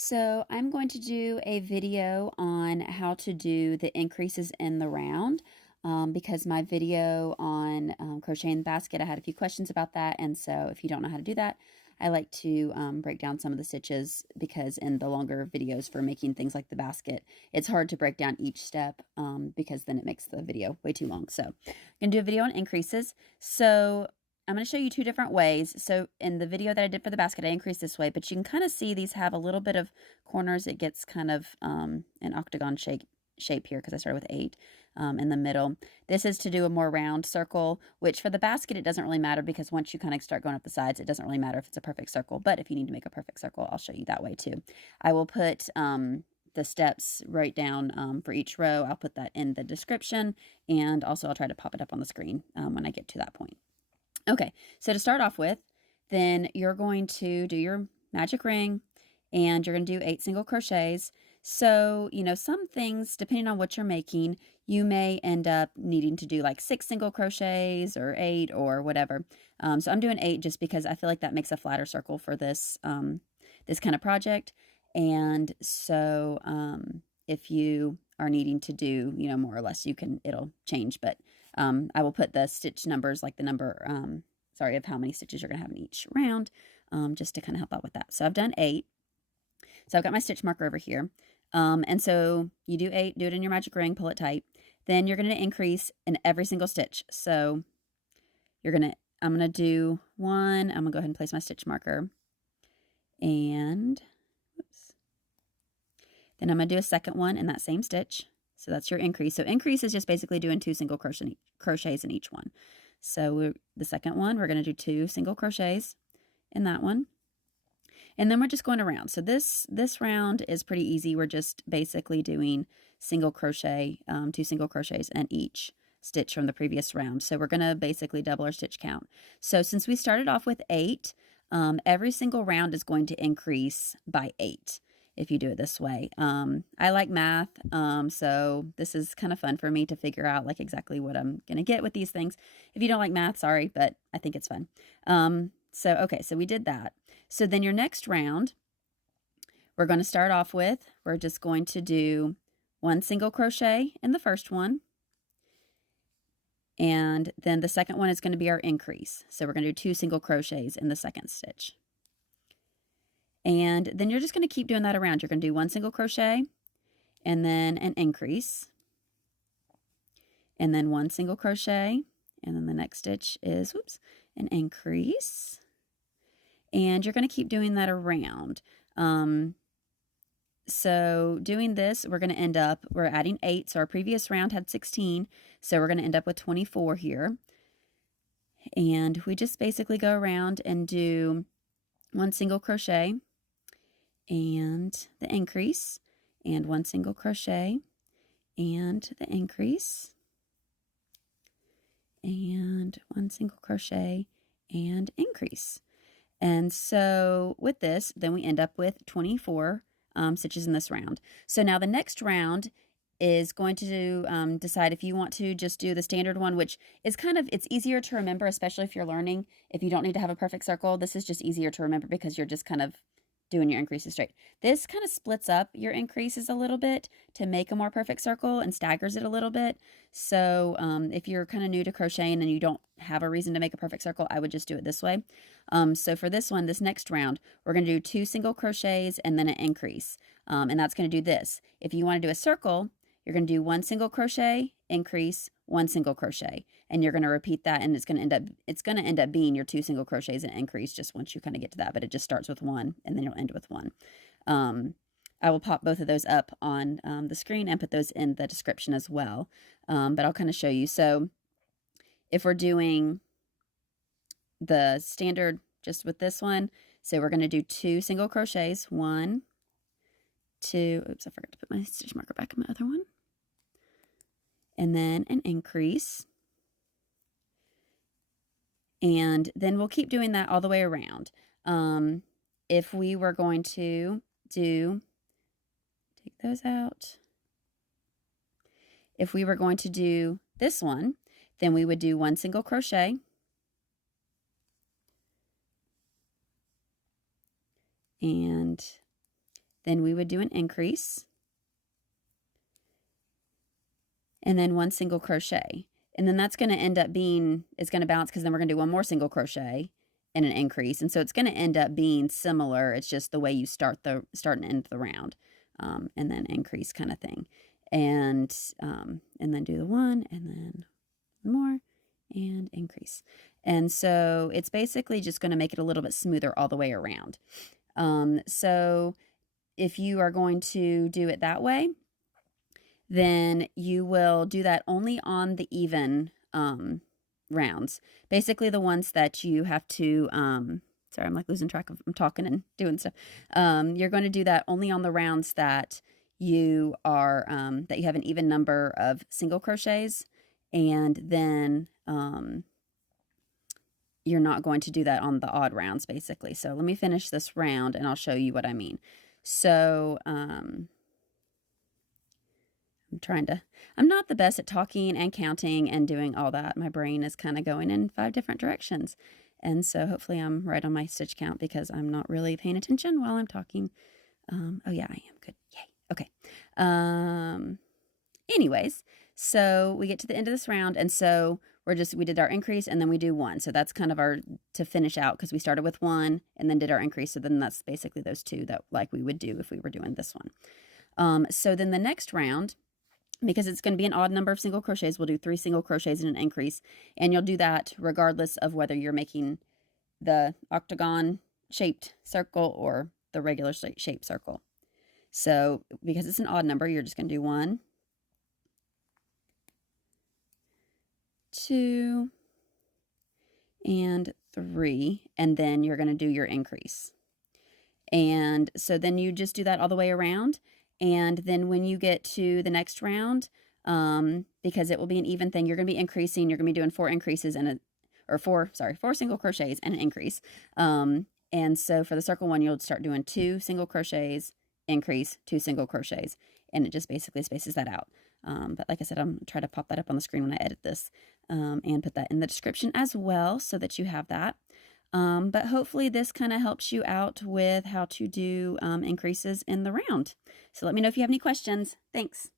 So I'm going to do a video on how to do the increases in the round because my video on crocheting the basket, I had a few questions about that. And so if you don't know how to do that, I like to break down some of the stitches because in the longer videos for making things like the basket, it's hard to break down each step because then it makes the video way too long. So I'm going to do a video on increases. So I'm going to show you two different ways. So in the video that I did for the basket, I increased this way, but you can kind of see these have a little bit of corners. It gets kind of an octagon shape here because I started with 8 in the middle. This is to do a more round circle, which for the basket, it doesn't really matter because once you kind of start going up the sides, it doesn't really matter if it's a perfect circle. But if you need to make a perfect circle, I'll show you that way too. I will put the steps right down for each row. I'll put that in the description, and also I'll try to pop it up on the screen when I get to that point. Okay, so to start off with, then you're going to do your magic ring and you're going to do 8 single crochets. So, some things, depending on what you're making, you may end up needing to do like 6 single crochets or 8 or whatever. So I'm doing 8 just because I feel like that makes a flatter circle for this, this kind of project. And so if you are needing to do, more or less, it'll change, but I will put the stitch numbers, like the number, of how many stitches you're going to have in each round, just to kind of help out with that. So I've done 8. So I've got my stitch marker over here. And so you do 8, do it in your magic ring, pull it tight. Then you're going to increase in every single stitch. So I'm going to do 1. I'm going to go ahead and place my stitch marker. And, oops. Then I'm going to do a second one in that same stitch. So that's your increase. So increase is just basically doing 2 single crochets in each one. So the second one, we're going to do 2 single crochets in that one. And then we're just going around. So this round is pretty easy. We're just basically doing single crochet, 2 single crochets in each stitch from the previous round. So we're going to basically double our stitch count. So since we started off with 8, every single round is going to increase by 8 if you do it this way. I like math, so this is kind of fun for me to figure out like exactly what I'm going to get with these things. If you don't like math, sorry, but I think it's fun. Okay, so we did that. So then your next round, we're going to start off with, we're just going to do 1 single crochet in the first one. And then the second one is going to be our increase. So we're going to do 2 single crochets in the second stitch. And then you're just going to keep doing that around. You're going to do 1 single crochet and then an increase. And then 1 single crochet. And then the next stitch is, an increase. And you're going to keep doing that around. So doing this, we're going to end up, we're adding 8. So our previous round had 16. So we're going to end up with 24 here. And we just basically go around and do 1 single crochet and the increase, and 1 single crochet and the increase, and 1 single crochet and increase. And so with this, then we end up with 24 stitches in this round. So now the next round is going to decide if you want to just do the standard one, which is it's easier to remember, especially if you're learning. If you don't need to have a perfect circle, this is just easier to remember because you're just kind of doing your increases straight. This kind of splits up your increases a little bit to make a more perfect circle and staggers it a little bit. So if you're kind of new to crocheting and you don't have a reason to make a perfect circle, I would just do it this way. So for this one, this next round, we're going to do 2 single crochets and then an increase. And that's going to do this. If you want to do a circle, you're going to do 1 single crochet, increase, 1 single crochet, and you're going to repeat that, and it's going to end up being your 2 single crochets and increase just once you kind of get to that, but it just starts with 1 and then you'll end with 1. I will pop both of those up on the screen and put those in the description as well, but I'll kind of show you. So if we're doing the standard just with this one, so we're going to do 2 single crochets, 1, 2, oops, I forgot to put my stitch marker back in my other one, and then an increase. And then we'll keep doing that all the way around. If we were going to take those out. If we were going to do this one, then we would do 1 single crochet. And then we would do an increase, and then 1 single crochet. And then that's going to end up being, it's going to balance because then we're going to do 1 more single crochet and an increase. And so it's going to end up being similar. It's just the way you start and end the round, and then increase kind of thing. And then do the 1 and then more and increase. And so it's basically just going to make it a little bit smoother all the way around. So if you are going to do it that way, then you will do that only on the even rounds. Basically the ones that you have to, sorry, I'm like losing track of, I'm talking and doing stuff. You're going to do that only on the rounds that you are, that you have an even number of single crochets, and then you're not going to do that on the odd rounds, basically. So let me finish this round and I'll show you what I mean. So, I'm not the best at talking and counting and doing all that. My brain is kind of going in 5 different directions. And so hopefully I'm right on my stitch count because I'm not really paying attention while I'm talking. Oh yeah, I am. Good. Yay. Okay. Anyways, so we get to the end of this round, and so we did our increase and then we do 1. So that's kind of our, to finish out, because we started with 1 and then did our increase. So then that's basically those 2 that like we would do if we were doing this one. So then the next round, because it's going to be an odd number of single crochets, we'll do 3 single crochets and an increase. And you'll do that regardless of whether you're making the octagon shaped circle or the regular shaped circle. So because it's an odd number, you're just going to do 1, 2, and 3, and then you're going to do your increase. And so then you just do that all the way around. And then when you get to the next round, because it will be an even thing, you're going to be increasing. You're going to be doing 4 increases and 4 single crochets and an increase. And so for the circle one, you'll start doing 2 single crochets, increase, 2 single crochets, and it just basically spaces that out. But like I said, I'm going to try to pop that up on the screen when I edit this, and put that in the description as well so that you have that. But hopefully this kind of helps you out with how to do increases in the round. So let me know if you have any questions. Thanks.